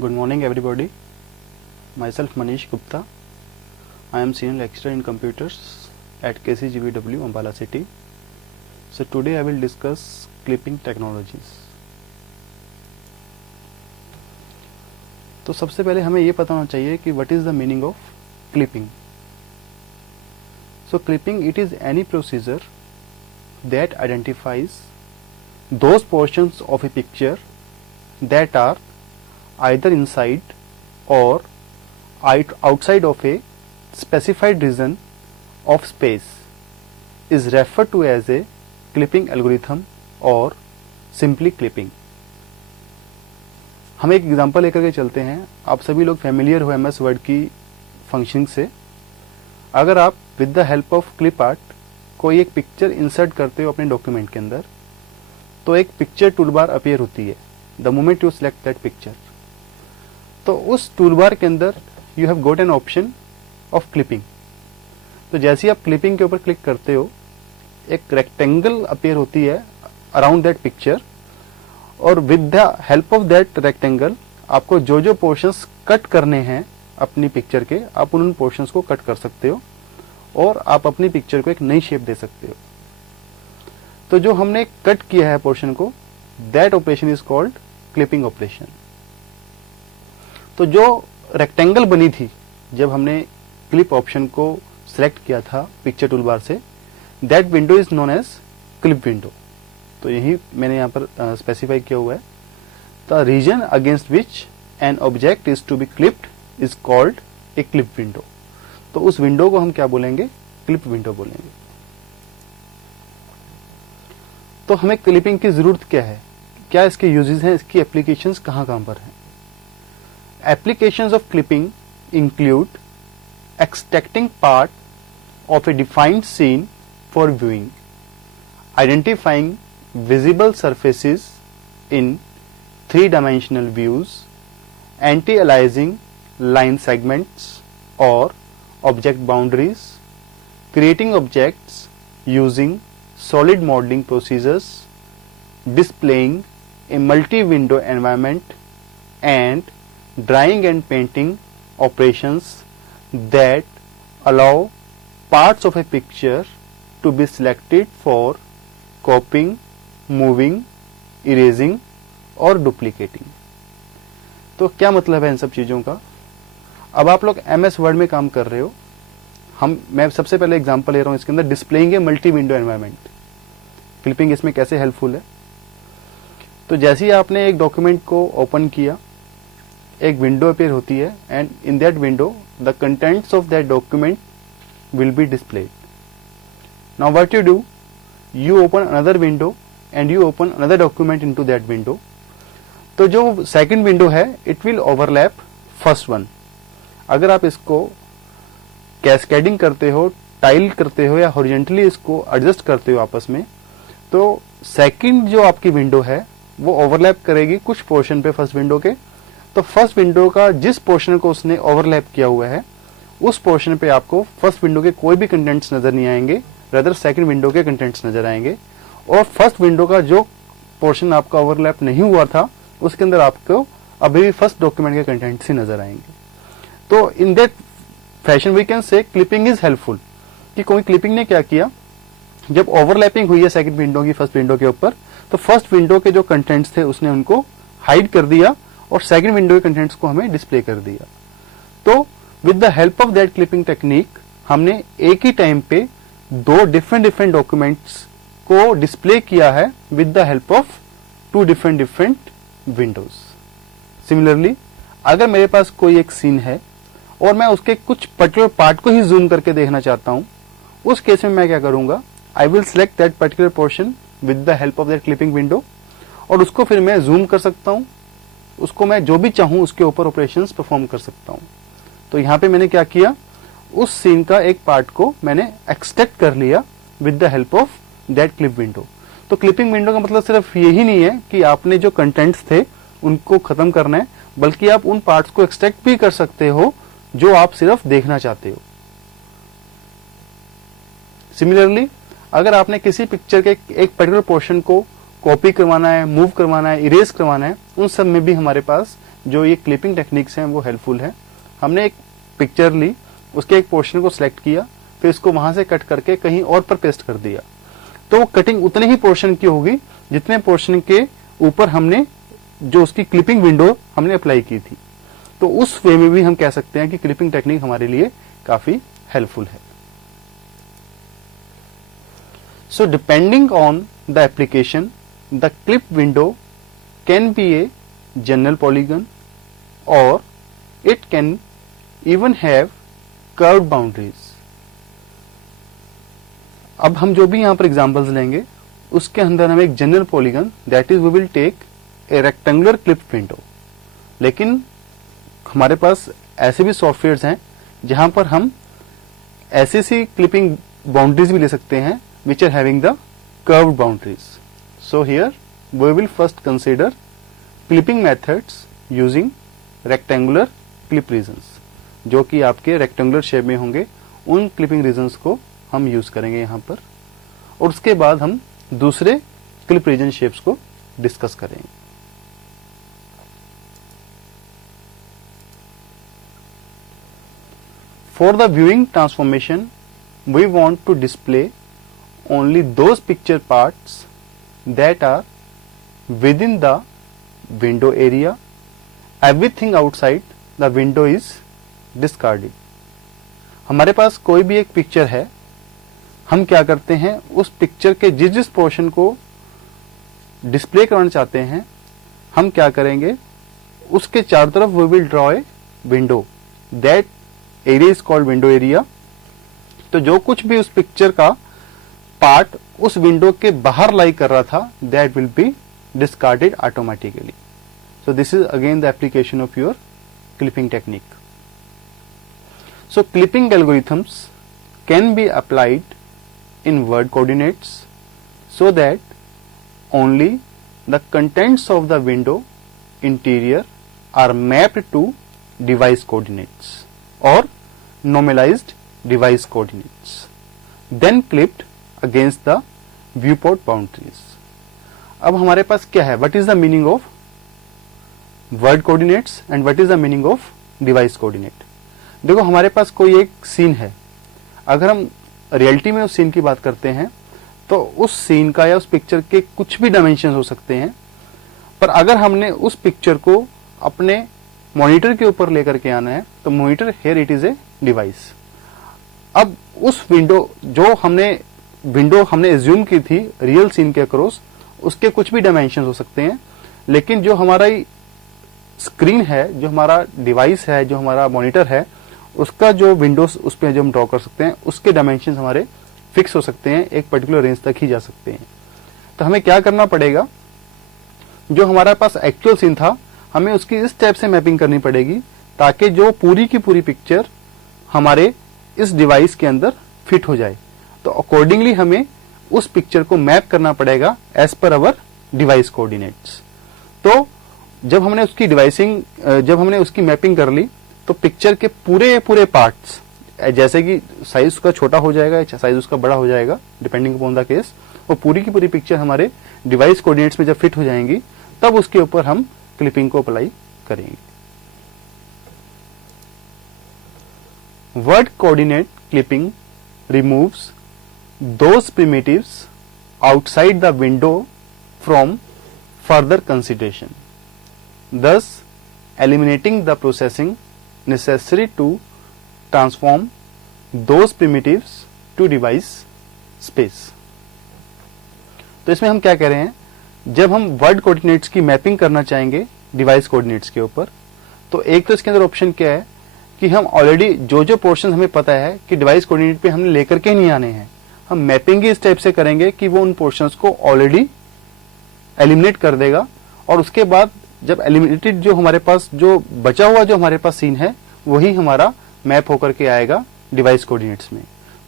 Good morning everybody. Myself Manish Gupta. I am senior lecturer in computers at KCGVW Ambala City. So today I will discuss clipping technologies. तो सबसे पहले हमें ये पता होना चाहिए कि what is the meaning of clipping. So clipping, it is any procedure that identifies those portions of a picture that are either inside or outside of a specified region of space is referred to as a clipping algorithm or simply clipping. हम एक example लेकर के चलते हैं. आप सभी लोग familiar हो MS वर्ड की फंक्शनिंग से. अगर आप with the help of clip art कोई एक पिक्चर इंसर्ट करते हो अपने डॉक्यूमेंट के अंदर, तो एक पिक्चर टूलबार अपीयर होती है the moment you select that picture. तो उस टूलबार के अंदर you have got an option of clipping. तो जैसे ही आप क्लिपिंग के ऊपर क्लिक करते हो, एक रेक्टेंगल अपीयर होती है अराउंड दैट पिक्चर, और with the help of that rectangle आपको जो जो पोर्शंस कट करने हैं अपनी पिक्चर के, आप उन पोर्शंस को कट कर सकते हो और आप अपनी पिक्चर को एक नई शेप दे सकते हो. तो जो हमने कट किया है पोर्शन को, that operation is called clipping operation. तो जो रेक्टेंगल बनी थी जब हमने क्लिप ऑप्शन को सिलेक्ट किया था पिक्चर टूलबार से, that window is known as clip window. तो यही मैंने यहाँ पर स्पेसिफाई किया हुआ है. The region against which an object is to be clipped is called a clip window. तो उस विंडो को हम क्या बोलेंगे? क्लिप विंडो बोलेंगे. तो हमें क्लिपिंग की जरूरत क्या है, क्या इसके यूजेस हैं, इसकी एप्लीकेशंस कहाँ पर हैं? Applications of clipping include extracting part of a defined scene for viewing, identifying visible surfaces in three-dimensional views, anti-aliasing line segments or object boundaries, creating objects using solid modeling procedures, displaying a multi-window environment, and drawing and painting operations that allow parts of a picture to be selected for copying, moving, erasing और duplicating. तो क्या मतलब है इन सब चीजों का? अब आप लोग MS वर्ड में काम कर रहे हो. मैं सबसे पहले एग्जांपल ले रहा हूं इसके अंदर, displaying a multi window environment. Clipping इसमें कैसे हेल्पफुल है? तो जैसे ही आपने एक डॉक्यूमेंट को ओपन किया, एक विंडो अपीयर होती है, and in that window the contents of that document will be displayed. Now what you do, you open another window and you open another document into that window. तो जो second window है it will overlap first one. अगर आप इसको cascading करते हो, tile करते हो या हॉरिजॉन्टली इसको एडजस्ट करते हो आपस में, तो सेकंड जो आपकी विंडो है वो ओवरलैप करेगी कुछ पोर्शन पे फर्स्ट विंडो के. तो फर्स्ट विंडो का जिस पोर्शन को उसने ओवरलैप किया हुआ है उस पोर्शन पे आपको फर्स्ट विंडो के कोई भी कंटेंट्स नजर नहीं आएंगे, रादर सेकंड विंडो के कंटेंट्स नजर आएंगे. और फर्स्ट विंडो का जो पोर्शन आपका ओवरलैप नहीं हुआ था उसके अंदर आपको अभी भी फर्स्ट डॉक्यूमेंट के कंटेंट्स ही नजर आएंगे. तो in that fashion we can say clipping is helpful. कि कोई क्लिपिंग ने क्या किया, जब ओवरलैपिंग हुई है सेकंड विंडो की फर्स्ट विंडो के ऊपर, तो फर्स्ट विंडो के जो कंटेंट्स थे उसने उनको हाइड कर दिया और सेकंड विंडो के कंटेंट्स को हमें डिस्प्ले कर दिया. तो with the help of that clipping technique हमने एक ही टाइम पे दो डिफरेंट डॉक्यूमेंट्स को डिस्प्ले किया है with the help of two different windows. Similarly अगर मेरे पास कोई एक सीन है और मैं उसके कुछ पर्टिकुलर पार्ट को ही जूम करके देखना चाहता हूं, उस केस में मैं क्या करूंगा, I will select that particular portion with the help of that clipping window, और उसको फिर मैं जूम कर सकता हूं, उसको मैं जो भी चाहूं उसके ऊपर ऑपरेशंस परफॉर्म कर सकता हूं. तो यहां पे मैंने क्या किया, उस सीन का एक पार्ट को मैंने एक्सट्रैक्ट कर लिया with the help of that clip window. तो क्लिपिंग विंडो का मतलब सिर्फ यही नहीं है कि आपने जो कंटेंट्स थे उनको खत्म करना है, बल्कि आप उन पार्ट्स को एक्सट्रैक्ट भी कर सकते हो जो आप सिर्फ देखना चाहते हो. सिमिलरली अगर आपने किसी पिक्चर के एक पर्टिकुलर पोर्शन को कॉपी करवाना है, मूव करवाना है, इरेज करवाना है, उन सब में भी हमारे पास जो ये क्लिपिंग टेक्निक्स हैं वो हेल्पफुल है। हमने एक पिक्चर ली, उसके एक पोर्शन को सिलेक्ट किया, फिर इसको वहां से कट करके कहीं और पर पेस्ट कर दिया, तो वो कटिंग उतने ही पोर्शन की होगी जितने पोर्शन के ऊपर हमने जो उसकी क्लिपिंग विंडो हमने अप्लाई की थी। तो उस वे में भी हम कह सकते हैं कि क्लिपिंग टेक्निक हमारे लिए काफी हेल्पफुल है। So depending on the application, the clip window can be a general polygon और it can even have curved boundaries. अब हम जो भी यहां पर एग्जांपल्स लेंगे उसके अंदर हम एक general polygon, that is we will take a rectangular clip window. लेकिन हमारे पास ऐसे भी सॉफ्टवेयर्स हैं जहां पर हम ऐसी सी क्लिपिंग बाउंड्रीज भी ले सकते हैं which are having the curved boundaries. So here we will first consider clipping methods using rectangular clip regions, जो कि आपके रेक्टेंगुलर शेप में होंगे। उन क्लिपिंग रीजन्स को हम यूज करेंगे यहां पर, और उसके बाद हम दूसरे क्लिप रीजन शेप्स को डिस्कस करेंगे। For the viewing transformation, we want to display only those picture parts that are within the window area. Everything outside the window is discarded. हमारे पास कोई भी एक पिक्चर है, हम क्या करते हैं उस पिक्चर के जिस जिस पोर्शन को डिस्प्ले करना चाहते हैं, हम क्या करेंगे उसके चारों तरफ we will draw a window, that area is called window area. तो जो कुछ भी उस पिक्चर का पार्ट उस विंडो के बाहर लाई कर रहा था, that will be discarded automatically. So this is again the application of your clipping technique. So clipping algorithms can be applied in word coordinates so that only the contents of the window interior are mapped to device coordinates or normalized device coordinates, then clipped against the viewport boundaries. अब हमारे पास क्या है, what is the meaning of word coordinates and what is the meaning of device coordinate? देखो हमारे पास कोई एक scene है, अगर हम रियलिटी में उस सीन की बात करते हैं तो उस सीन का या उस पिक्चर के कुछ भी डायमेंशन हो सकते हैं, पर अगर हमने उस पिक्चर को अपने मॉनिटर के ऊपर लेकर के आना है तो monitor here it is a device. अब उस विंडो हमने एज्यूम की थी रियल सीन के अक्रॉस, उसके कुछ भी डायमेंशन हो सकते हैं, लेकिन जो हमारा स्क्रीन है, जो हमारा डिवाइस है, जो हमारा मॉनिटर है, उसका जो विंडोज उस पर जो हम ड्रॉ कर सकते हैं उसके डायमेंशन हमारे फिक्स हो सकते हैं, एक पर्टिकुलर रेंज तक ही जा सकते हैं। तो हमें क्या करना पड़ेगा, जो हमारे पास एक्चुअल सीन था हमें उसकी इस टाइप से मैपिंग करनी पड़ेगी ताकि जो पूरी की पूरी पिक्चर हमारे इस डिवाइस के अंदर फिट हो जाए। तो अकॉर्डिंगली हमें उस पिक्चर को मैप करना पड़ेगा एज पर अवर डिवाइस कोऑर्डिनेट्स। तो जब हमने उसकी मैपिंग कर ली तो पिक्चर के पूरे पार्ट्स, जैसे कि साइज उसका छोटा हो जाएगा या साइज उसका बड़ा हो जाएगा डिपेंडिंग अपॉन द केस, वो पूरी की पूरी पिक्चर हमारे डिवाइस कोऑर्डिनेट्स में जब फिट हो जाएंगी तब उसके ऊपर हम क्लिपिंग को अप्लाई करेंगे। Word coordinate clipping removes those primitives outside the window from further consideration, thus eliminating the processing necessary to transform those primitives to device space। तो इसमें हम क्या कह रहे हैं, जब हम वर्ड कोऑर्डिनेट्स की मैपिंग करना चाहेंगे डिवाइस कोऑर्डिनेट्स के ऊपर, तो एक तो इसके अंदर ऑप्शन क्या है कि हम ऑलरेडी जो पोर्शन हमें पता है कि डिवाइस कोऑर्डिनेट पे हमने लेकर के नहीं आने हैं, हम मैपिंग ही इस टाइप से करेंगे कि वो उन पोर्शंस को ऑलरेडी एलिमिनेट कर देगा, और उसके बाद जब एलिमिनेटेड जो हमारे पास जो बचा हुआ जो हमारे पास सीन है वही हमारा मैप होकर के आएगा डिवाइस कोऑर्डिनेट्स में।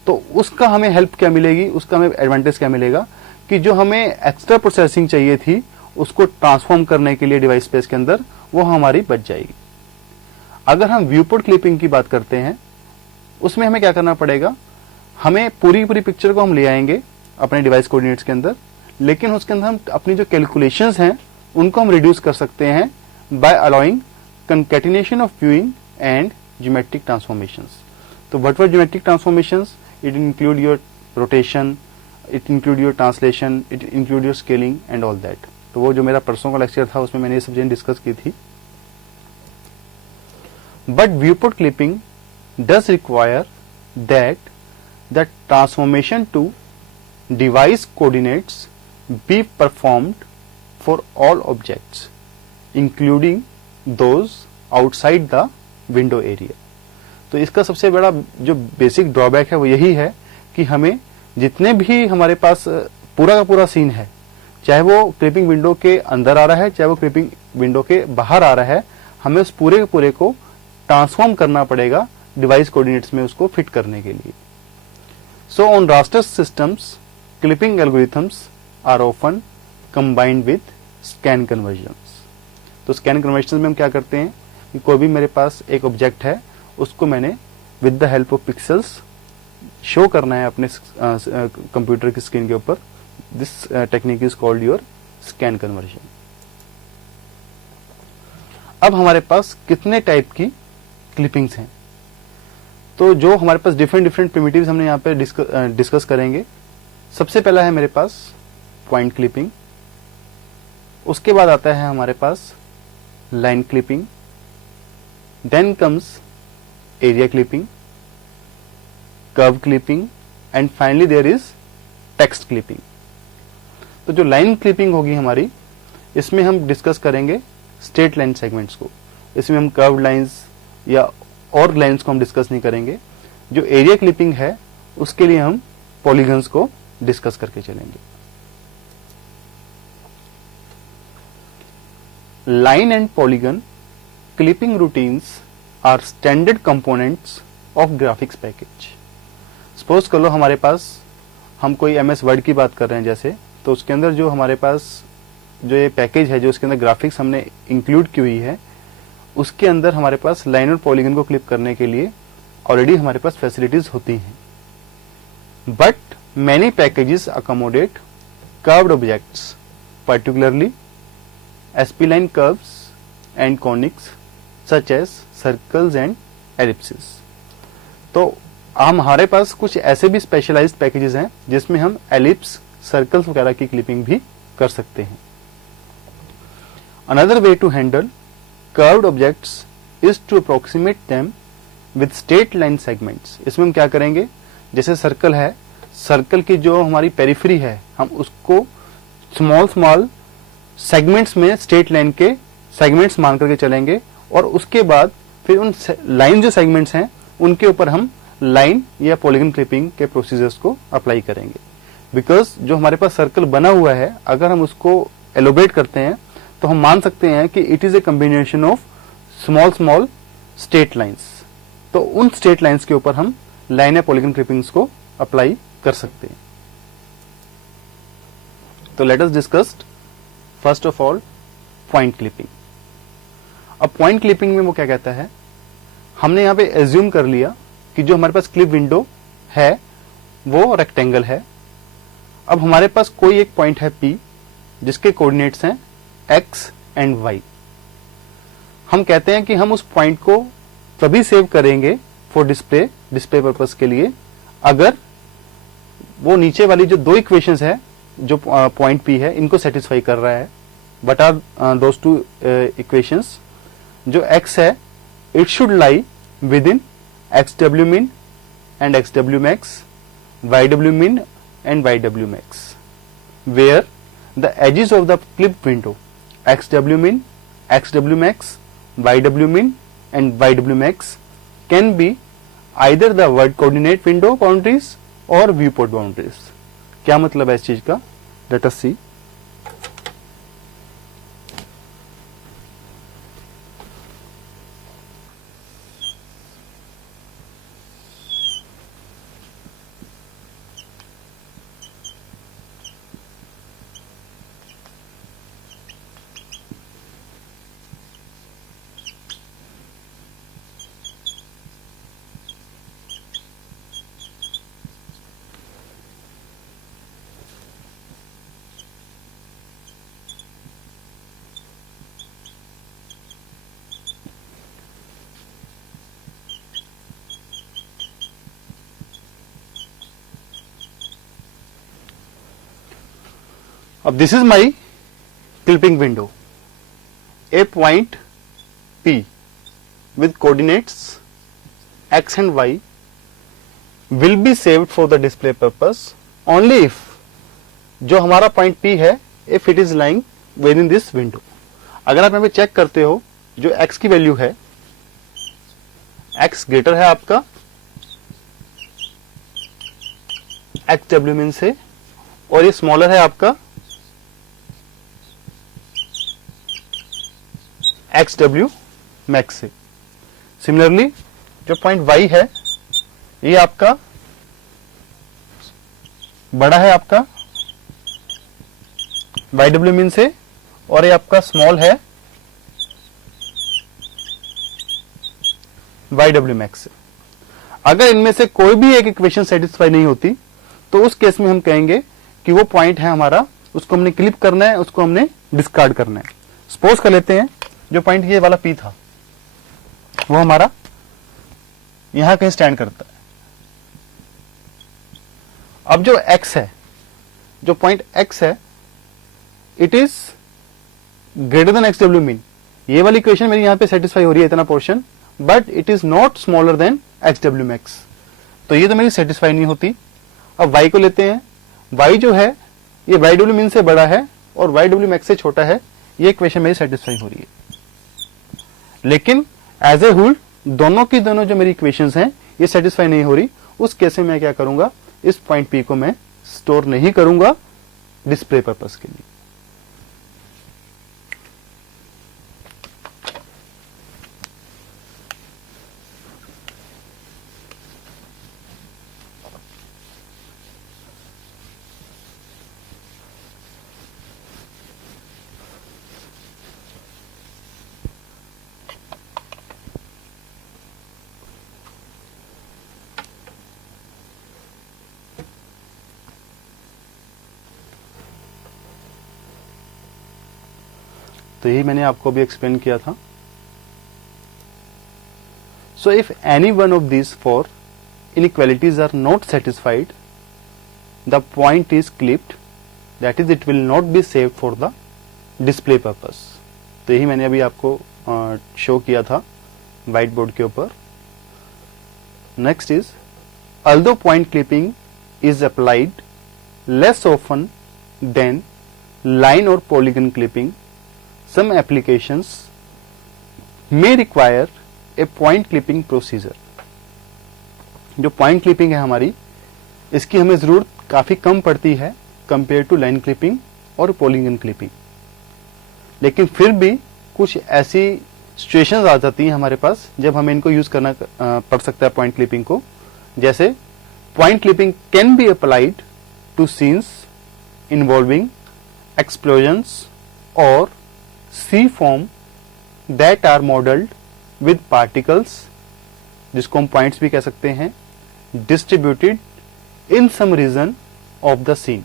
तो उसका हमें हेल्प क्या मिलेगी, उसका हमें एडवांटेज क्या मिलेगा कि जो हमें एक्स्ट्रा प्रोसेसिंग चाहिए थी उसको ट्रांसफॉर्म करने के लिए डिवाइस स्पेस के अंदर, वो हमारी बच जाएगी। अगर हम व्यूपोर्ट क्लिपिंग की बात करते हैं उसमें हमें क्या करना पड़ेगा, हमें पूरी पिक्चर को हम ले आएंगे अपने डिवाइस कोऑर्डिनेट्स के अंदर, लेकिन उसके अंदर हम अपनी जो कैलकुलेशंस हैं उनको हम रिड्यूस कर सकते हैं by allowing concatenation of viewing and geometric transformations. So what were geometric transformations? It include your rotation, it include your translation, it include your scaling and all that. तो वो जो मेरा परसों का लेक्चर था उसमें मैंने ये सब चीजें डिस्कस की थी. But viewport clipping does require that the transformation to device coordinates be performed for all objects, including those outside the window area. तो इसका सबसे बड़ा जो बेसिक ड्रॉबैक है वो यही है कि हमें जितने भी हमारे पास पूरा का पूरा सीन है, चाहे वो क्लिपिंग विंडो के अंदर आ रहा है, चाहे वो क्लिपिंग विंडो के बाहर आ रहा है, हमें उस पूरे के पूरे को ट्रांसफॉर्म करना पड़ेगा डिवाइस कोऑर्डिनेट्स में उसको फिट करने के लिए. So on raster systems clipping algorithms are often combined with scan conversions. तो स्कैन कन्वर्जन में हम क्या करते हैं कि कोई भी मेरे पास एक ऑब्जेक्ट है, उसको मैंने with the help of pixels show करना है अपने कंप्यूटर की स्क्रीन के ऊपर. This technique is called your scan conversion. अब हमारे पास कितने टाइप की क्लिपिंग्स हैं? तो जो हमारे पास डिफरेंट प्रिमिटिव्स हमने यहाँ पे डिस्कस करेंगे. सबसे पहला है मेरे पास पॉइंट क्लिपिंग, उसके बाद आता है हमारे पास line clipping, then comes area clipping, curve clipping and finally there is text clipping. तो जो लाइन क्लिपिंग होगी हमारी, इसमें हम डिस्कस करेंगे स्ट्रेट लाइन सेगमेंट्स को. इसमें हम कर्व लाइंस या और लाइंस को हम डिस्कस नहीं करेंगे. जो एरिया क्लिपिंग है उसके लिए हम पॉलीगन्स को डिस्कस करके चलेंगे. Line and polygon clipping routines are standard components of graphics package. Suppose कर लो हमारे पास हम कोई MS वर्ड की बात कर रहे हैं जैसे, तो उसके अंदर जो हमारे पास जो ये पैकेज है, जो उसके अंदर ग्राफिक्स हमने इंक्लूड की हुई है, उसके अंदर हमारे पास लाइन और पॉलीगन को क्लिप करने के लिए ऑलरेडी हमारे पास फैसिलिटीज होती हैं. But many packages accommodate curved objects, particularly SP-line curves and conics such as circles and ellipses. तो हमारे पास कुछ ऐसे भी स्पेशलाइज्ड पैकेजेस हैं जिसमें हम एलिप्स, सर्कल्स वगैरह की क्लिपिंग भी कर सकते हैं. Another way to handle curved objects is to approximate them with straight line segments. इसमें हम क्या करेंगे, जैसे सर्कल है, सर्कल की जो हमारी पेरिफेरी है, हम उसको स्मॉल सेगमेंट्स में स्ट्रेट लाइन के सेगमेंट्स मान करके चलेंगे और उसके बाद फिर उन लाइन जो सेगमेंट्स हैं उनके ऊपर हम लाइन या पॉलीगन क्लिपिंग के प्रोसीजर्स को अप्लाई करेंगे. बिकॉज जो हमारे पास सर्कल बना हुआ है, अगर हम उसको एलोबरेट करते हैं तो हम मान सकते हैं कि it is a combination of small straight lines. तो उन स्ट्रेट लाइंस के ऊपर हम लाइन या पॉलीगन क्लिपिंग्स को अप्लाई कर सकते हैं. तो let us discuss first of all point clipping. अब पॉइंट क्लिपिंग में वो क्या कहता है, हमने यहां पे एज्यूम कर लिया कि जो हमारे पास क्लिप विंडो है वो रेक्टेंगल है. अब हमारे पास कोई एक पॉइंट है P जिसके कोऑर्डिनेट्स हैं X एंड Y. हम कहते हैं कि हम उस पॉइंट को तभी सेव करेंगे फॉर डिस्प्ले पर्पस के लिए अगर वो नीचे वाली जो दो इक्वेशंस है जो पॉइंट P है इनको सेटिस्फाई कर रहा है. But are those two equations. जो X है it should lie within XW min and XW max, YW min and YW max, where the edges of the clip window XW min, XW max, YW min and YW max can be either the word coordinate window boundaries or viewport boundaries. क्या मतलब है इस चीज का? Let us see. अब this is my clipping window, A point P with coordinates x and y will be saved for the display purpose only if जो हमारा point P है if it is lying within this window। अगर आप यहाँ पे check करते हो जो x की वैल्यू है, x ग्रेटर है आपका एक्स डब्ल्यू मीन से और ये स्मॉलर है आपका एक्स डब्ल्यू मैक्स से। सिमिलरली जो पॉइंट y है ये आपका बड़ा है आपका वाई डब्ल्यू मीन से और ये आपका स्मॉल है वाई डब्ल्यू मैक्स से। अगर इनमें से कोई भी एक इक्वेशन सेटिस्फाई नहीं होती तो उस केस में हम कहेंगे कि वो पॉइंट है हमारा, उसको हमने क्लिप करना है, उसको हमने डिस्कार्ड करना है। सपोज कर लेते हैं जो पॉइंट ये वाला P था वो हमारा यहां कहीं स्टैंड करता है। अब जो x है, जो पॉइंट x है, it is greater than x W mean. ये वाली इक्वेशन मेरी यहां पे सेटिस्फाई हो रही है इतना portion, but it is not smaller than x W max, तो ये तो मेरी सेटिस्फाई नहीं होती। अब y को लेते हैं, y जो है ये वाई डब्ल्यू मीन से बड़ा है और वाई डब्ल्यू मैक्स से छोटा है, ये इक्वेशन मेरी सेटिस्फाई हो रही है। लेकिन एज ए होल दोनों की दोनों जो मेरी इक्वेशंस हैं ये सेटिस्फाई नहीं हो रही, उस केस में मैं क्या करूंगा, इस पॉइंट P को मैं स्टोर नहीं करूंगा डिस्प्ले पर्पस के लिए। तो यही मैंने आपको अभी एक्सप्लेन किया था। So if any one of these four inequalities are not satisfied, the point is clipped, that is it will not be saved for the display purpose. तो यही मैंने अभी आपको शो किया था व्हाइट बोर्ड के ऊपर। Next is although point clipping is applied less often than line or polygon clipping, some applications may require a point clipping procedure। जो पॉइंट क्लिपिंग है हमारी, इसकी हमें जरूरत काफी कम पड़ती है कंपेयर टू लाइन क्लिपिंग और पॉलीगन क्लिपिंग। लेकिन फिर भी कुछ ऐसी सिचुएशंस आ जाती हैं हमारे पास जब हमें इनको यूज करना पड़ सकता है पॉइंट क्लिपिंग को। जैसे point clipping can be applied to scenes involving explosions और sea foam that are modelled with particles, जिसको हम पॉइंट्स भी कह सकते हैं, distributed in some region of the scene.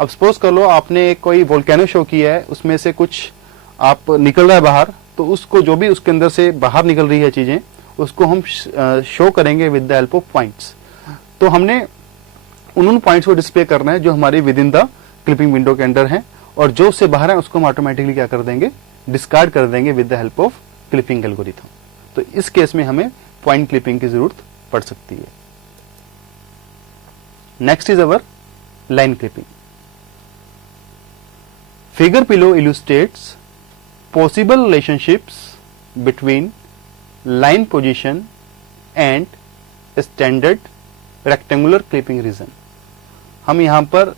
अब सपोज कर लो आपने कोई वोल्केनो शो किया है, उसमें से कुछ आप निकल रहा है बाहर, तो उसको जो भी उसके अंदर से बाहर निकल रही है चीजें, उसको हम शो करेंगे with the help of points. तो हमने उन पॉइंट्स को डिस्प्ले करना है जो हमारे with in the clipping window के अंदर है, और जो उससे बाहर है उसको हम ऑटोमेटिकली क्या कर देंगे, डिस्कार्ड कर देंगे with the help of clipping algorithm. तो इस केस में हमें पॉइंट क्लिपिंग की जरूरत पड़ सकती है। Next is our line clipping. Figure below illustrates possible relationships between line position and standard rectangular clipping region। हम यहां पर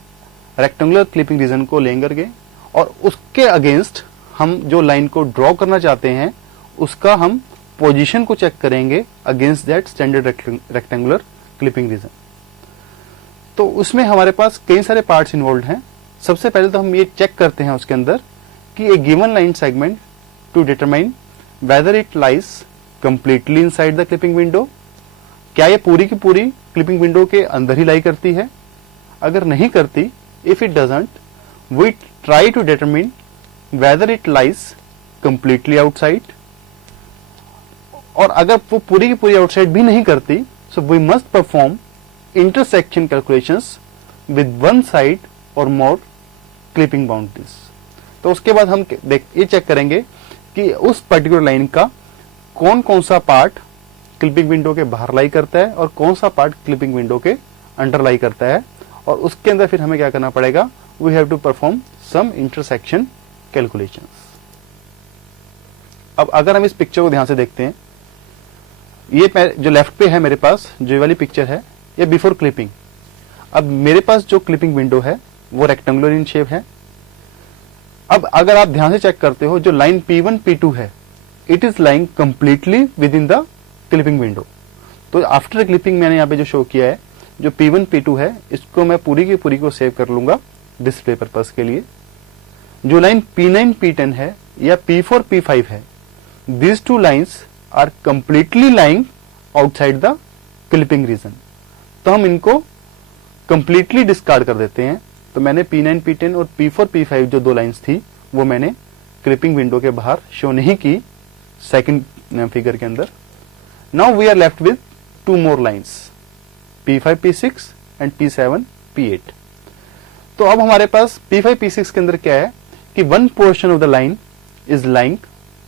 रेक्टेंगुलर क्लिपिंग रीजन को लेंगे और उसके अगेंस्ट हम जो लाइन को ड्रॉ करना चाहते हैं उसका हम पोजीशन को चेक करेंगे against that standard rectangular clipping region. तो उसमें हमारे पास कई सारे पार्ट्स इन्वॉल्व हैं। सबसे पहले तो हम ये चेक करते हैं उसके अंदर कि a given line segment to determine whether it lies completely inside the clipping window, क्या ये पूरी की पूरी क्लिपिंग विंडो के अंदर ही लाई करती है। अगर नहीं करती, if it doesn't, we try to determine whether it lies completely outside, और अगर वो पूरी की पूरी आउटसाइड भी नहीं करती, so we must perform intersection calculations with one side or more clipping boundaries. तो उसके बाद हम ये चेक करेंगे कि उस पर्टिकुलर लाइन का कौन कौन सा पार्ट क्लिपिंग विंडो के बाहर लाई करता है और कौन सा पार्ट क्लिपिंग विंडो के अंडर लाई करता है, और उसके अंदर फिर हमें क्या करना पड़ेगा, we have to perform some intersection calculations. अब अगर हम इस पिक्चर को ध्यान से देखते हैं, ये जो लेफ्ट पे है मेरे पास जो वाली पिक्चर है, ये बिफोर क्लिपिंग। अब मेरे पास जो क्लिपिंग विंडो है वो रेक्टेंगुलर इन शेप है। अब अगर आप ध्यान से चेक करते हो, जो लाइन P1 P2 है, it is lying completely with in the clipping window. तो आफ्टर क्लिपिंग मैंने यहाँ पे जो शो किया है, जो P1 P2 है, इसको मैं पूरी की पूरी को सेव कर लूंगा डिस्प्ले पर्पस के लिए। जो लाइन P9 P10 है या P4 P5 है, these two lines are completely lying outside the clipping region। तो हम इनको completely discard कर देते हैं। तो मैंने P9 P10 और P4 P5 जो दो लाइंस थी वो मैंने क्लिपिंग विंडो के बाहर शो नहीं की सेकंड फिगर के अंदर। Now we are left with two more lines, P5 P6 and P7 P8। तो अब हमारे पास P5 P6 के अंदर क्या है कि one portion of the line is lying,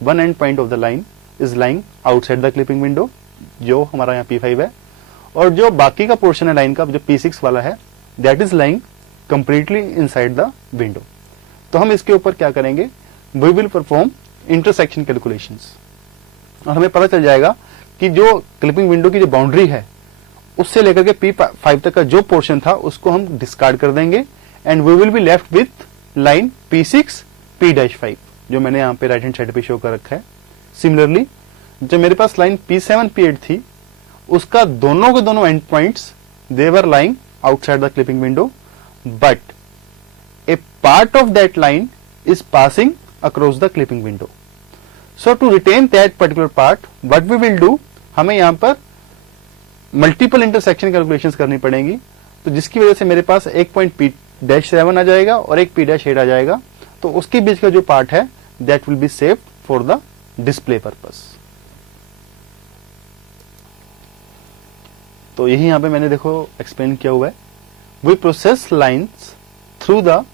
one and point of the line is lying outside the clipping window, जो हमारा यहाँ P5 है, और जो बाकी का पोर्शन है लाइन का जो P6 वाला है, that is lying completely inside the window. तो हम इसके ऊपर क्या करेंगे, we will perform intersection calculations, और हमें पता चल जाएगा कि जो क्लिपिंग विंडो की जो बाउंड्री है उससे लेकर के P5 तक का जो पोर्शन था उसको हम डिस्कार्ड कर देंगे, and we will be left with line P6 P-5 जो मैंने यहाँ पे राइट हैंड साइड पे शो कर रखा है। सिमिलरली जब मेरे पास लाइन P7 P8 थी, उसका दोनों के दोनों end points they were lying outside the clipping window, but a part of that line is passing across the clipping window. So to retain that particular part, what we will do, हमें यहाँ पर multiple intersection calculations करनी पड़ेंगी। तो जिसकी वजह से मेरे पास एक पॉइंट P-7 आ जाएगा और एक P-8 आ जाएगा। तो उसके बीच का जो पार्ट है that will be saved for the display purpose. तो यही यहां पे मैंने देखो एक्सप्लेन किया हुआ है। We process lines through the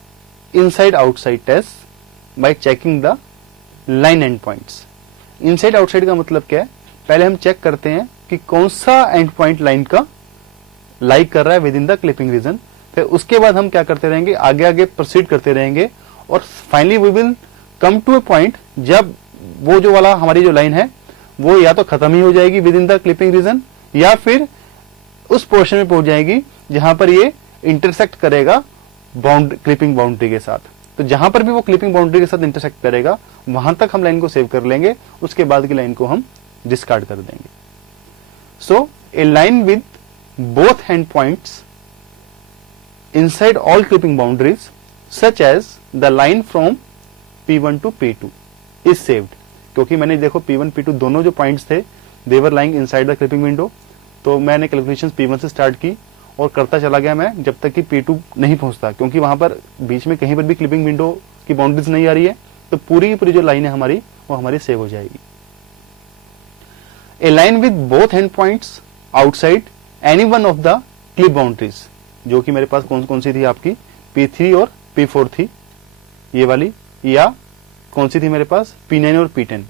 inside outside test by checking the line end points. Inside outside का मतलब क्या है, पहले हम चेक करते हैं कि कौन सा एंड पॉइंट लाइन का लाई कर रहा है within the clipping region. फिर उसके बाद हम क्या करते रहेंगे, आगे आगे प्रोसीड करते रहेंगे, और finally we will come to a point जब वो जो वाला हमारी जो लाइन है वो या तो खत्म ही हो जाएगी within the clipping region, या फिर उस पोर्शन में पहुंच जाएगी जहां पर ये इंटरसेक्ट करेगा क्लिपिंग बाउंड्री के साथ। तो जहां पर भी वो क्लिपिंग बाउंड्री के साथ इंटरसेक्ट करेगा वहां तक हम लाइन को सेव कर लेंगे, उसके बाद की लाइन को हम डिस्कार्ड कर देंगे। So a line with both end points inside all clipping boundaries such as the line from P1 to P2 is saved। क्योंकि मैंने देखो P1 P2 दोनों जो पॉइंट्स थे they were lying inside the clipping window। तो मैंने calculations P1 से start की और करता चला गया मैं जब तक कि P2 नहीं पहुंचता, क्योंकि वहां पर बीच में कहीं पर भी क्लिपिंग विंडो की बाउंड्रीज नहीं आ रही है। तो पूरी की पूरी जो लाइन है हमारी वो हमारी सेव हो जाएगी। A line with both end points outside any one of the clip boundaries, जो कि मेरे पास कौन कौन सी थी आपकी P3 और P4 थी ये वाली, या कौन सी थी मेरे पास P9 और P10,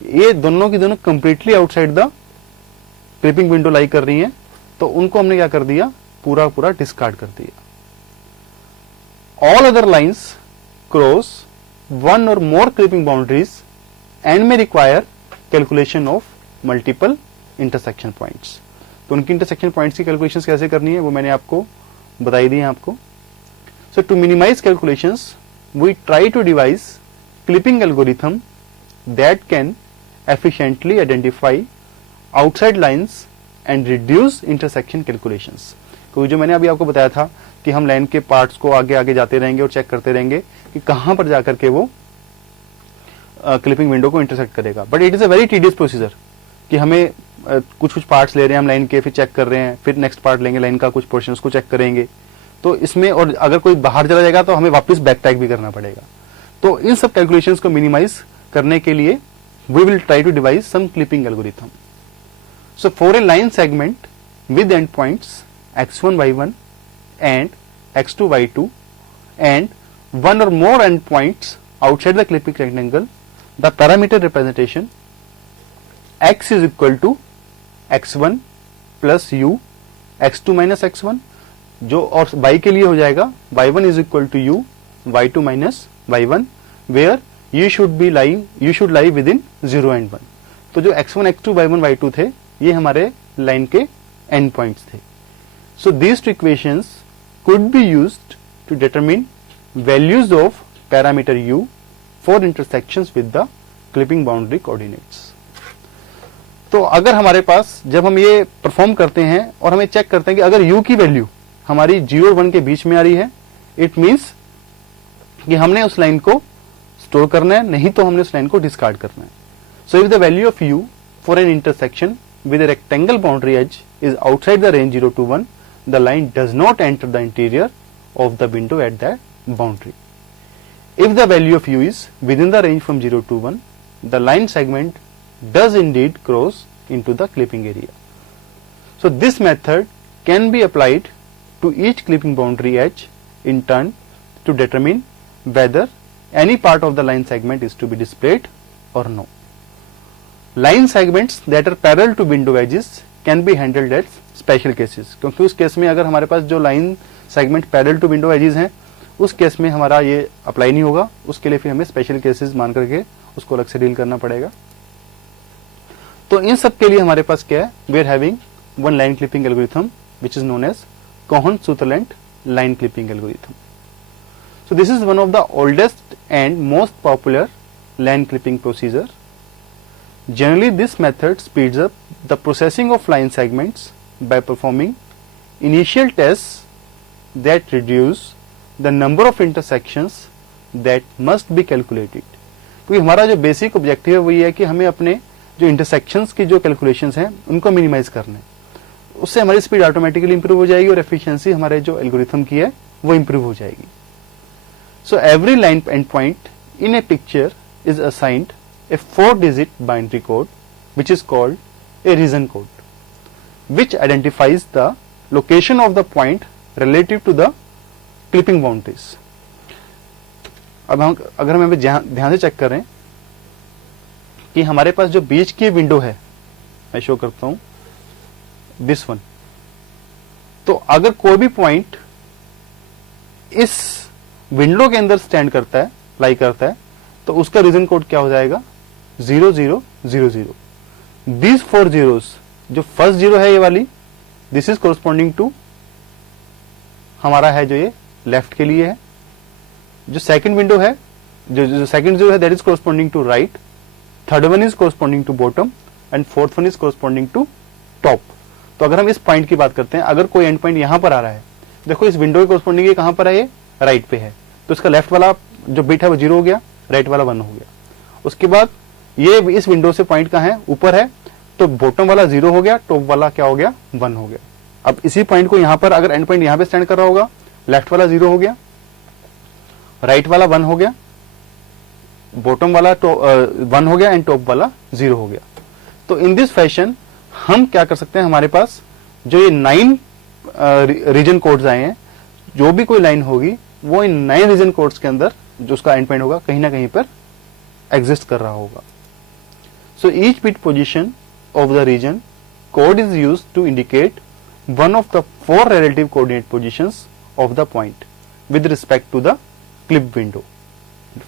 ये दोनों की दोनों completely outside the clipping window lie कर रही हैं। तो उनको हमने क्या कर दिया, पूरा पूरा डिस्कार्ड कर दिया। All other lines cross one और मोर क्लिपिंग बाउंड्रीज एंड में require calculation of multiple intersection points. तो उनकी इंटरसेक्शन पॉइंट्स की कैलकुलेशन कैसे करनी है वो मैंने आपको बताई दी है आपको। So to minimise calculations we try to devise clipping algorithm that can efficiently identify outside lines and reduce intersection calculations. क्योंकि जो मैंने अभी आपको बताया था कि हम लाइन के पार्ट्स को आगे आगे जाते रहेंगे और चेक करते रहेंगे कि कहां पर जाकर के वो क्लिपिंग विंडो को इंटरसेक्ट करेगा, but it is a very tedious procedure कि हमें कुछ कुछ पार्ट्स ले रहे हैं हम लाइन के, फिर चेक कर रहे हैं, फिर नेक्स्ट पार्ट लेंगे लाइन का कुछ पोर्शन उसको चेक करेंगे। तो इसमें और अगर कोई बाहर चला जाएगा तो हमें वापस बैक ट्रैक भी करना पड़ेगा। तो इन सब कैलकुलेशंस को मिनिमाइज करने के लिए we will try to devise some clipping algorithm. So for a line segment with end points x1 y1 and x2 y2 and one or more endpoints outside the clipping rectangle, the parameter representation x is equal to x1 plus u, x2 minus x1, जो और y के लिए हो जाएगा y1 is equal to u, y2 minus y1, where you should lie within 0 and 1. तो जो x1, x2, y1, y2 थे ये हमारे लाइन के एंड पॉइंट्स थे. So these two equations could be used to determine values of parameter u for intersections with the clipping boundary coordinates. तो अगर हमारे पास जब हम ये परफॉर्म करते हैं और हमें चेक करते हैं कि अगर u की वैल्यू हमारी 0 और 1 के बीच में आ रही है, इट मीन्स कि हमने उस लाइन को स्टोर करना है, नहीं तो हमने उस लाइन को डिस्कार्ड करना है. So if the value of u for an intersection with a rectangle boundary edge is outside the range 0 to 1, the line does not enter the interior of the window at that boundary. If the value of u is within the range from 0 to 1, the line segment does indeed cross into the clipping area. So this method can be applied to each clipping boundary edge in turn to determine whether any part of the line segment is to be displayed or no. Line segments that are parallel to window edges can be handled as special cases, क्योंकि उस case में अगर हमारे पास जो line segment parallel to window edges हैं उस case में हमारा ये अप्लाई नहीं होगा, उसके लिए फिर हमें स्पेशल केसेस मान करके उसको अलग से डील करना पड़ेगा. तो इन सब के लिए हमारे पास क्या है, we are having one line clipping algorithm which is known as Cohen Sutherland line clipping algorithm. So this is one of the oldest and most popular line clipping procedure. Generally, this method speeds up the processing of line segments by performing initial tests that reduce the number of intersections that must be calculated. क्योंकि हमारा जो basic objective है वो ये है कि हमें अपने जो इंटरसेक्शंस की जो कैलकुलेशंस हैं उनको मिनिमाइज करना है. उससे हमारी स्पीड ऑटोमेटिकली इंप्रूव हो जाएगी और एफिशिएंसी हमारे जो एल्गोरिथम की है वो इंप्रूव हो जाएगी. So every line endpoint in a picture is assigned a 4-digit binary code which is called a region code, which identifies the location of the point relative to the clipping boundaries. अब हम अगर हम ध्यान से check करें कि हमारे पास जो बीच की विंडो है, मैं शो करता हूं दिस वन, तो अगर कोई भी पॉइंट इस विंडो के अंदर स्टैंड करता है, लाई करता है, तो उसका रीजन कोड क्या हो जाएगा 0000. दीज 4 zeros, जो फर्स्ट जीरो है ये वाली, दिस इज कोरस्पॉन्डिंग टू हमारा है जो ये लेफ्ट के लिए है. जो सेकंड विंडो है, जो सेकंड जीरो है that is corresponding to right, third one is corresponding to bottom and fourth one is corresponding to top. तो अगर हम इस पॉइंट की बात करते हैं, अगर कोई एंड पॉइंट यहां पर आ रहा है, देखो इस विंडो के कोरस्पॉन्डिंग ये कहां पर है, ये राइट पे है, तो इसका लेफ्ट वाला जो बिट है वो 0 हो गया, राइट वाला 1 हो गया. उसके बाद ये इस विंडो से पॉइंट कहां है, ऊपर है, तो बॉटम वाला 0 हो गया, टॉप वाला क्या हो गया 1 हो गया. अब इसी पॉइंट को यहां पर अगर एंड पॉइंट यहां पे स्टैंड कर रहा होगा, लेफ्ट वाला 0 हो गया, राइट वाला 1 हो गया, बॉटम वाला 1 हो गया एंड टॉप वाला 0 हो गया. तो इन दिस फैशन हम क्या कर सकते हैं, हमारे पास जो ये 9 रीजन कोड्स आए हैं, जो भी कोई लाइन होगी वो इन 9 रीजन कोड्स के अंदर जो उसका एंड पॉइंट होगा कहीं ना कहीं पर एग्जिस्ट कर रहा होगा. So each bit position of the region code is used to indicate one of the 4 relative coordinate positions of the point with respect to the clip window.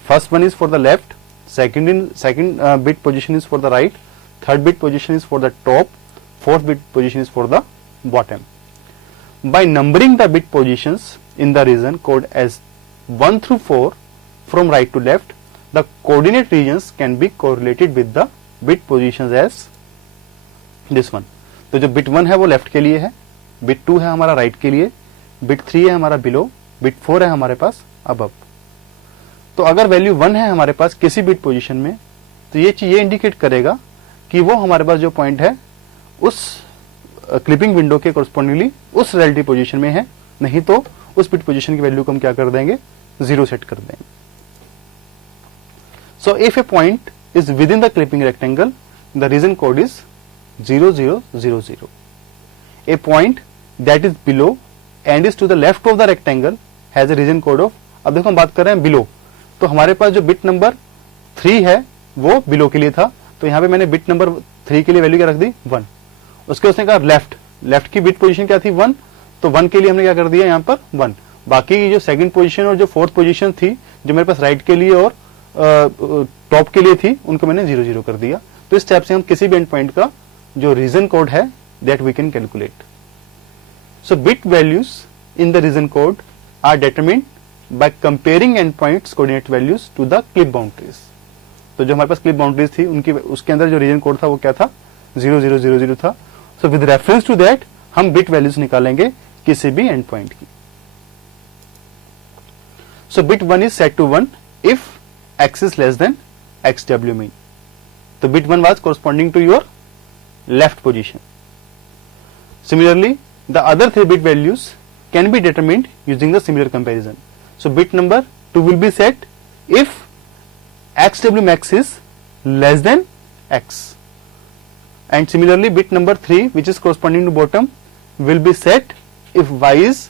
First one is for the left, second bit position is for the right, third bit position is for the top, fourth bit position is for the bottom. By numbering the bit positions in the region code as 1 through 4 from right to left, the coordinate regions can be correlated with the bit positions as this one. तो जो bit 1 है वो left के लिए है, bit 2 है हमारा right के लिए, bit 3 है हमारा below, bit 4 है हमारे पास above. तो अगर वैल्यू 1 है हमारे पास किसी बिट पोजीशन में, तो ये चीज ये इंडिकेट करेगा कि वो हमारे पास जो पॉइंट है उस क्लिपिंग विंडो के कोरस्पॉन्डिंगली उस रिलेटिव पोजीशन में है, नहीं तो उस बिट पोजीशन की वैल्यू को हम क्या कर देंगे 0 सेट कर देंगे. So if a point is within the clipping rectangle, the region code is 0000. A point that is below and is to the left of the rectangle has a region code of अब देखो हम बात कर रहे हैं below, तो हमारे पास जो बिट नंबर 3 है वो बिलो के लिए था, तो यहाँ पे मैंने बिट नंबर 3 के लिए वैल्यू क्या रख दी 1। उसके उसने कहा लेफ्ट की बिट पोजीशन क्या थी 1, तो 1 के लिए हमने क्या कर दिया यहाँ पर 1। बाकी की जो सेकंड पोजीशन और जो फोर्थ पोजीशन थी जो मेरे पास राइट के लिए और टॉप के लिए थी, उनको मैंने 0 0 कर दिया। तो इस टाइप से हम किसी भी एंड पॉइंट का जो रीजन कोड है that we can calculate. So bit values in the region code are determined by comparing end points coordinate values to the clip boundaries. तो जो हमारे पास क्लिप बाउंड्रीज थी उनकी उसके अंदर जो रीजन कोड था वो क्या था 0 0 0 0 था। So with reference to that हम बिट वैल्यूज निकालेंगे किसी भी एंड पॉइंट की। So bit 1 is set to 1 if x is less than xw mean. So bit 1 was corresponding to your left position. Similarly, the other 3 bit values can be determined using the similar comparison. So bit number 2 will be set if xw max is less than x, and similarly bit number 3 which is corresponding to bottom will be set if y is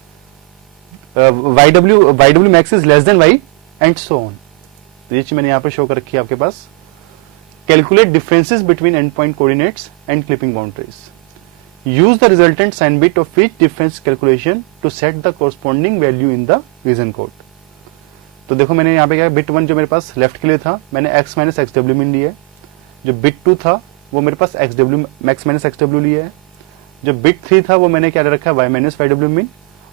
yw max is less than y and so on. तो ये चीज मैंने यहाँ पर show कर रखी है आपके पास। Calculate differences between end point coordinates and clipping boundaries, use the resultant sign bit of each difference calculation to set the corresponding value in the region code. तो देखो मैंने यहाँ पे क्या बिट 1 जो मेरे पास लेफ्ट के लिए था मैंने x minus x W mean लिया है, जो बिट 2 था वो मेरे पास मैक्स माइनस एक्स डब्ल्यू लिया है, जो बिट 3 था वो मैंने क्या रखा है y माइनस वाई डब्ल्यू मीन,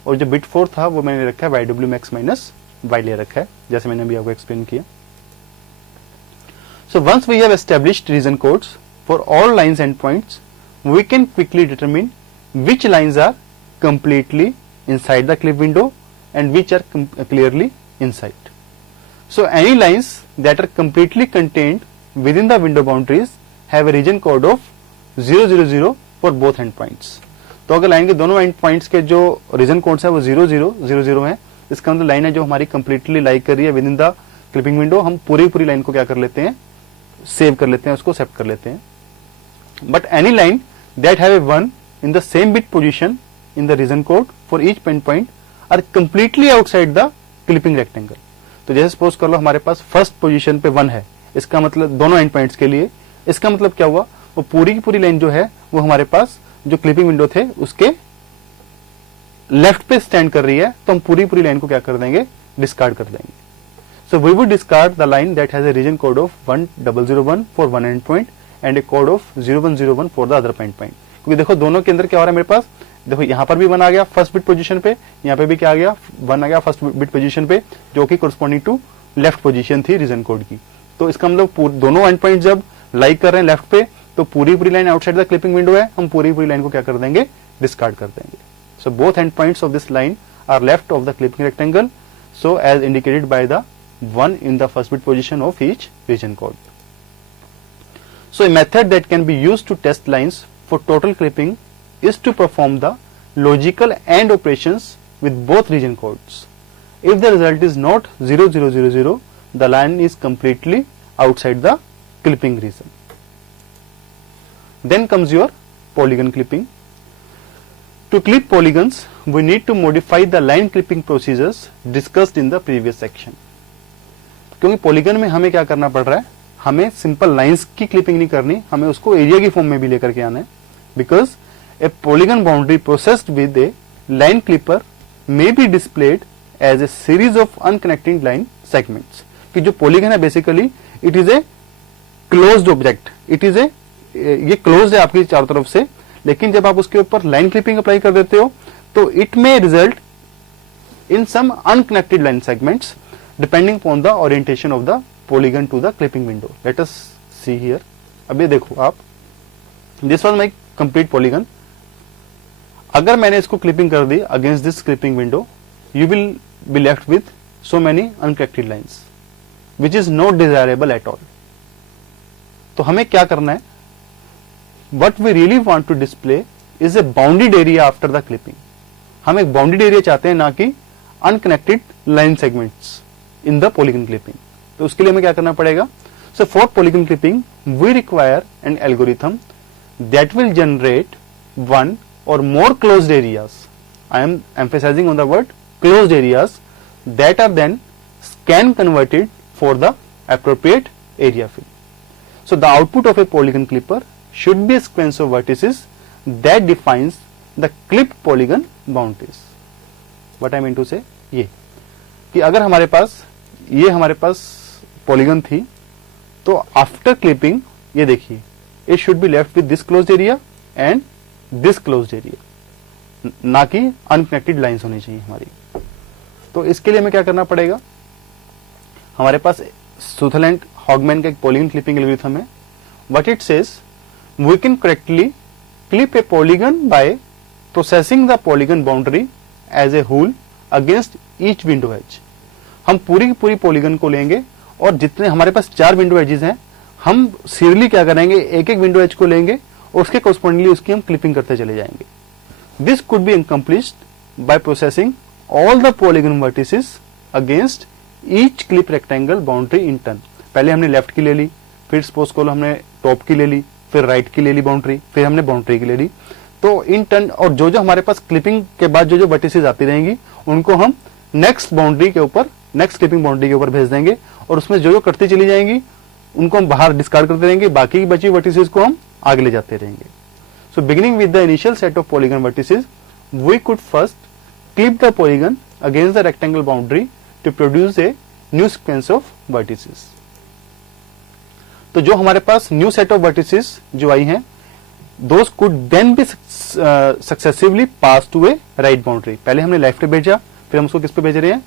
और जो बिट 4 था वो मैंने रखा है वाई डब्ल्यू मैक्स माइनस वाई ले रखा है, जैसे मैंने अभी आपको एक्सप्लेन किया। So once we have established region codes for all lines and points, we can quickly determine which lines are completely inside the clip window and which are clearly inside. So any lines that are completely contained within the window boundaries have a region code of 0 0 0 for both end points. तो अगर line के दोनों end points के जो reason codes है वो 0 0 0 0 है, इसका मतलब लाइन है जो हमारी कंप्लीटली लाई कर रही है within the clipping window, हम पूरी लाइन को क्या कर लेते हैं सेव कर लेते हैं, उसको एक्सेप्ट कर लेते हैं। But any line that have a 1 in the same bit position in the region code for each pen point are completely outside the clipping rectangle. तो जैसे सपोज कर लो हमारे पास फर्स्ट पोजीशन पे 1 है, इसका मतलब दोनों एंड पॉइंट्स के लिए, इसका मतलब क्या हुआ वो पूरी की पूरी लाइन जो है वो हमारे पास जो क्लिपिंग विंडो थे उसके लेफ्ट पे स्टैंड कर रही है, तो हम पूरी लाइन को क्या कर देंगे डिस्कार्ड कर देंगे। So we would discard the line that has a region code of 1001 for one endpoint and a code of 0101 for the other endpoint. क्योंकि देखो दोनों के अंदर क्या हो रहा है मेरे पास, देखो यहाँ पर भी 1 आ गया फर्स्ट बिट पोजीशन पे, यहाँ पे भी क्या आ गया 1 आ गया फर्स्ट बिट पोजीशन पे, जो कि कोरस्पॉन्डिंग टू लेफ्ट पोजीशन थी रीजन कोड की। तो इसका मतलब दोनों एंड पॉइंट जब लाइक कर रहे हैं लेफ्ट पे, तो पूरी line outside the clipping window है, हम पूरी लाइन को क्या कर देंगे डिस्कार्ड कर देंगे। So both end points of this line are left of the clipping rectangle, so as indicated by the 1 in the first bit position of each region code. So a method that can be used to test lines for total clipping is to perform the logical AND operations with both region codes. If the result is not 0 0 0 0, the line is completely outside the clipping region. Then comes your polygon clipping. To clip polygons, we need to modify the line clipping procedures discussed in the previous section. क्योंकि polygon में हमें क्या करना पड़ रहा है, हमें simple lines की क्लिपिंग नहीं करनी, हमें उसको एरिया की फॉर्म में भी लेकर के आना है। Because a polygon boundary processed with a line clipper may be displayed as a series of unconnected line segments. कि जो पॉलीगन है basically it is a closed object, it is a ये क्लोज्ड है आपकी चारों तरफ से, लेकिन जब आप उसके ऊपर लाइन क्लिपिंग अप्लाई कर देते हो तो it may result in some unconnected line segments depending upon the orientation of the polygon to the clipping window. Let us see here. अब ये देखो आप, this was my complete polygon. अगर मैंने इसको क्लिपिंग कर दी against this clipping window, you will be left with so many unconnected lines, which is not desirable at all. तो हमें क्या करना है, what we really want to display is a bounded area after the clipping. हम एक bounded area चाहते हैं, ना कि unconnected line segments in the polygon clipping. तो उसके लिए हमें क्या करना पड़ेगा, so for polygon clipping we require an algorithm that will generate one or more closed areas. I am emphasizing on the word closed areas that are then scan converted for the appropriate area fill. So the output of a polygon clipper should be a sequence of vertices that defines the clipped polygon boundaries. What I mean to say ये कि अगर हमारे पास polygon थी, तो after clipping ये देखिए, it should be left with this closed area and this closed area, ना कि अनकनेक्टेड लाइंस होनी चाहिए हमारी। तो इसके लिए हमें क्या करना पड़ेगा, हमारे पास सुथरलैंड हॉगमैन का एक पॉलीगन क्लिपिंग एल्गोरिथम है। What it says, we can correctly clip a polygon by processing the polygon boundary as a whole against each window edge. हम पूरी की पूरी पॉलीगन को लेंगे और जितने हमारे पास 4 विंडो एजेस हैं, हम सीरियली क्या करेंगे, एक एक विंडो एज को लेंगे और उसके कॉरस्पॉन्डिंगली उसकी हम क्लिपिंग करते चले जाएंगे। This could be accomplished by processing all the polygon vertices against each clip rectangle boundary in turn. पहले हमने लेफ्ट की ले ली, फिर सपोज को हमने टॉप की ले ली, फिर राइट की ले ली बाउंड्री, फिर हमने बाउंड्री की ले ली। तो इन टर्न, और जो जो हमारे पास क्लिपिंग के बाद जो जो वर्टिसेस आती रहेंगी, उनको हम नेक्स्ट क्लिपिंग बाउंड्री के ऊपर भेज देंगे और उसमें जो जो कटती चली जाएंगी उनको हम बाहर डिस्कार्ड करते रहेंगे, बाकी की बची वर्टिसेस को हम आगे ले जाते रहेंगे। So beginning with the initial set of polygon vertices, we could first clip the polygon against the rectangle boundary to produce a new sequence of vertices. तो जो हमारे पास न्यू सेट ऑफ वर्टिसेस जो आई हैं, those could then be successively pass to a right boundary. पहले हमने left पे भेजा, फिर हम उसको किस पे भेज रहे हैं,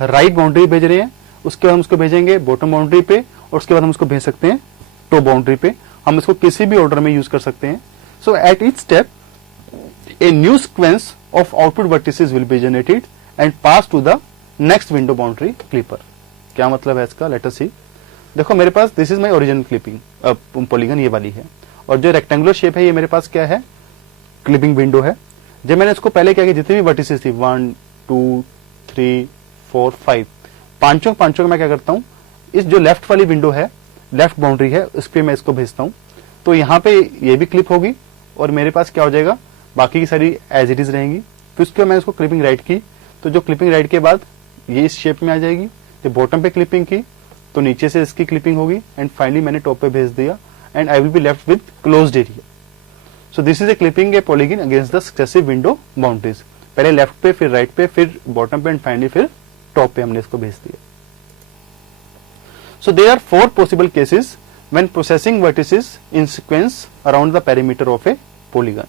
राइट बाउंड्री भेज रहे हैं। उसके बाद हम उसको भेजेंगे बॉटम बाउंड्री पे, और उसके बाद हम उसको भेज सकते हैं टॉप बाउंड्री पे। हम इसको किसी भी ऑर्डर में यूज कर सकते हैं। So at each step a new sequence of output vertices will be generated and pass to the next window boundary clipper. क्या मतलब है इसका, लेट अस सी। देखो मेरे पास this is my original clipping polygon, ये वाली है, और जो रेक्टेंगुलर शेप है ये मेरे पास क्या है, क्लिपिंग विंडो है। जब मैंने इसको पहले क्या किया, जितनी भी वर्टिसेस थी 1 2 3 4 5, पांचों का मैं क्या करता हूं, इस जो लेफ्ट वाली विंडो है, लेफ्ट बाउंड्री है, उस पे मैं इसको भेजता हूं। तो यहाँ पे ये भी क्लिप होगी और मेरे पास क्या हो जाएगा, बाकी की सारी एज इट इज रहेंगी। फिर उसके बाद मैंने इसको क्लिपिंग राइट की, तो जो क्लिपिंग राइट के बाद ये इस शेप में आ जाएगी। तो बॉटम पे क्लिपिंग की तो नीचे से इसकी क्लिपिंग होगी, एंड फाइनली मैंने टॉप पे भेज दिया, and I will be left with closed area. So this is a clipping A polygon against the successive window boundaries. पहले लेफ्ट पे, फिर राइट पे, फिर बॉटम पे, एंड फाइनली फिर टॉप पे हमने इसको भेज दिया। So there are 4 possible cases when processing vertices in sequence around the perimeter of a polygon.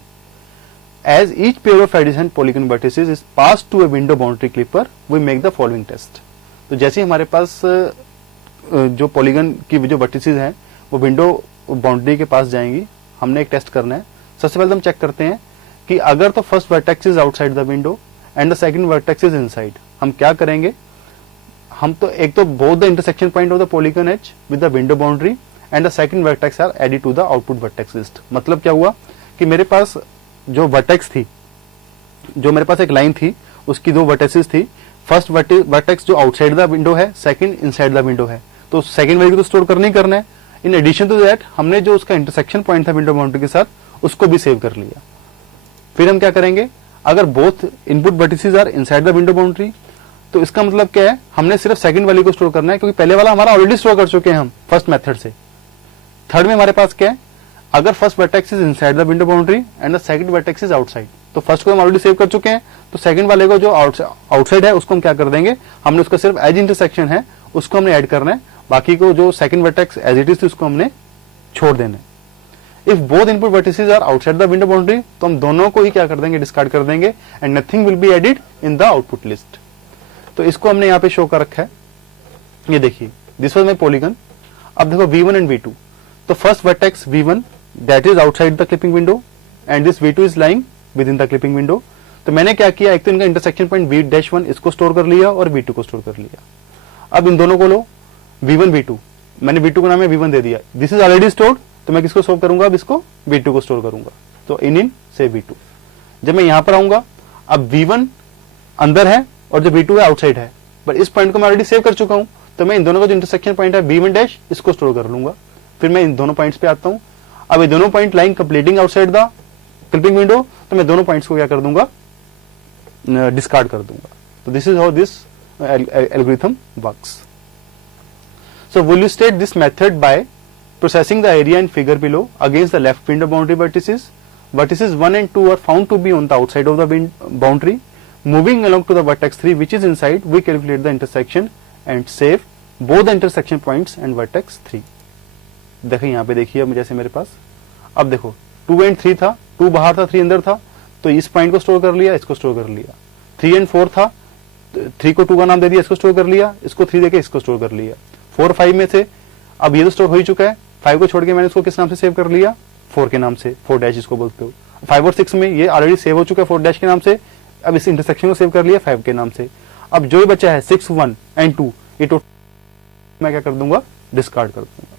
As each pair of adjacent polygon vertices is passed to a window boundary clipper, we make the following test. तो जैसे हमारे पास जो polygon की जो vertices हैं वो window boundary के पास जाएंगी, हमने एक टेस्ट करना है। सबसे पहले हम चेक करते हैं कि अगर तो first vertex is outside the window and the second vertex is inside, हम क्या करेंगे, हम तो एक तो both the intersection point of the polygon edge with the window boundary and the second vertex are added to the output vertex list. मतलब क्या हुआ कि मेरे पास जो वर्टेक्स थी, जो मेरे पास एक लाइन थी, उसकी 2 वर्टेक्सेस थी। फर्स्ट वर्टेक्स जो आउटसाइड द विंडो है, सेकंड इनसाइड द विंडो है, तो सेकंड वैल्यू तो स्टोर करना ही करना है। इन एडिशन टू दैट हमने जो उसका इंटरसेक्शन पॉइंट था विंडो बाउंड्री के साथ, उसको भी सेव कर लिया। फिर हम क्या करेंगे, अगर both input vertices are inside the window boundary, तो इसका मतलब क्या है, हमने सिर्फ सेकंड वैल्यू को स्टोर करना है, क्योंकि पहले वाला हमारा ऑलरेडी स्टोर कर चुके हैं हम फर्स्ट मेथड से। थर्ड में हमारे पास क्या है, अगर first vertex is inside the window boundary and the second vertex is outside, तो फर्स्ट को हम ऑलरेडी सेव कर चुके हैं, तो सेकंड वाले को जो आउटसाइड है उसको हम क्या कर देंगे, हमने उसका सिर्फ एज इंटरसेक्शन है उसको हमने ऐड करना है, बाकी को जो second vertex as it is थी उसको हमने छोड़ देना है। If both input vertices are outside the window boundary, तो हम दोनों को ही क्या कर देंगे, डिस्कार्ड कर देंगे, and nothing will be added in the output list. तो इसको हमने यहाँ पे शो कर रखा है, ये देखिए, दिस वाज माय पॉलीगन। अब देखो V1 एंड V2, तो first vertex V1 that is outside the clipping window and this V2 is lying within the clipping window। तो मैंने क्या किया, एक तो इनका इंटरसेक्शन पॉइंट V-1 इसको स्टोर कर लिया और V2 को स्टोर कर लिया। अब इन दोनों को लो, V1 V2, मैंने V2 को नाम है V1 दे दिया, दिस इज ऑलरेडी स्टोर्ड, तो मैं किसको सोल्व करूंगा, अब इसको V2 को स्टोर करूंगा, तो इन से V2। जब मैं यहां पर आऊंगा, अब V1 अंदर है और जो V2 है आउटसाइड है, बट इस पॉइंट को मैं ऑलरेडी सेव कर चुका हूं, तो मैं इन दोनों का जो इंटरसेक्शन पॉइंट है V1 इसको स्टोर कर लूंगा। फिर मैं इन दोनों पॉइंट्स पे आता हूं, अब ये दोनों point line completing outside the clipping window, तो मैं दोनों पॉइंट्स को क्या कर दूंगा, डिस्कार्ड कर दूंगा। तो this is how this algorithm works. So we'll illustrate this method by processing the area in figure below against the left window boundary vertices. Vertices 1 and 2 are found to be on the outside of the boundary. Moving along to the vertex 3 which is inside, we calculate the intersection and save both the intersection points and vertex 3. देखिए यहाँ पे देखिए अब जैसे मेरे पास, अब देखो 2 and 3 था, 2 बाहर था 3 अंदर था, तो इस पॉइंट को स्टोर कर लिया, इसको स्टोर कर लिया. 3 and 4 था, 3 को 2 का नाम दे दिया, इसको स्टोर कर लिया, इसको 3 देके इसको स्टोर कर लिया. 4 5 में से अब ये तो स्टोर हो ही चुका है, 5 को छोड़ के मैंने इसको किस नाम से सेव कर लिया, 4 के नाम से, 4 डैश इसको बोलते हो. 5 और 6 में ये ऑलरेडी सेव हो चुका है 4 डैश के नाम से, अब इस इंटरसेक्शन को सेव कर लिया 5 के नाम से. अब जो भी बचा है 6 1 and 2 ये टोटल मैं क्या कर दूंगा, डिस्कार्ड कर दूंगा.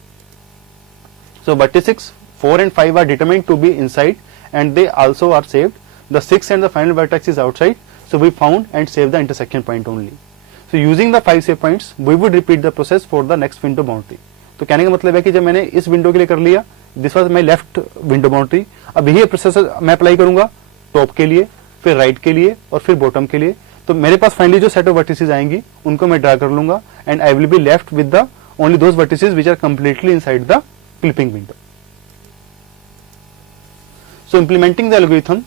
So vertices 4 and 5 are determined to be inside and they also are saved. The 6 and the final vertex is outside, so we found and saved the intersection point only. So using the 5 save points, we would repeat the process for the next window boundary. तो कहने का मतलब है कि जब मैंने इस window के लिए कर लिया, this was my left window boundary, अब यही प्रोसेस मैं अप्लाई करूंगा टॉप के लिए, फिर राइट के लिए और फिर बॉटम के लिए. तो मेरे पास फाइनली जो सेट ऑफ वर्टिसेस आएंगी उनको मैं ड्रा कर लूंगा and I will be left with the only those vertices which are completely inside the clipping window. So implementing the algorithm,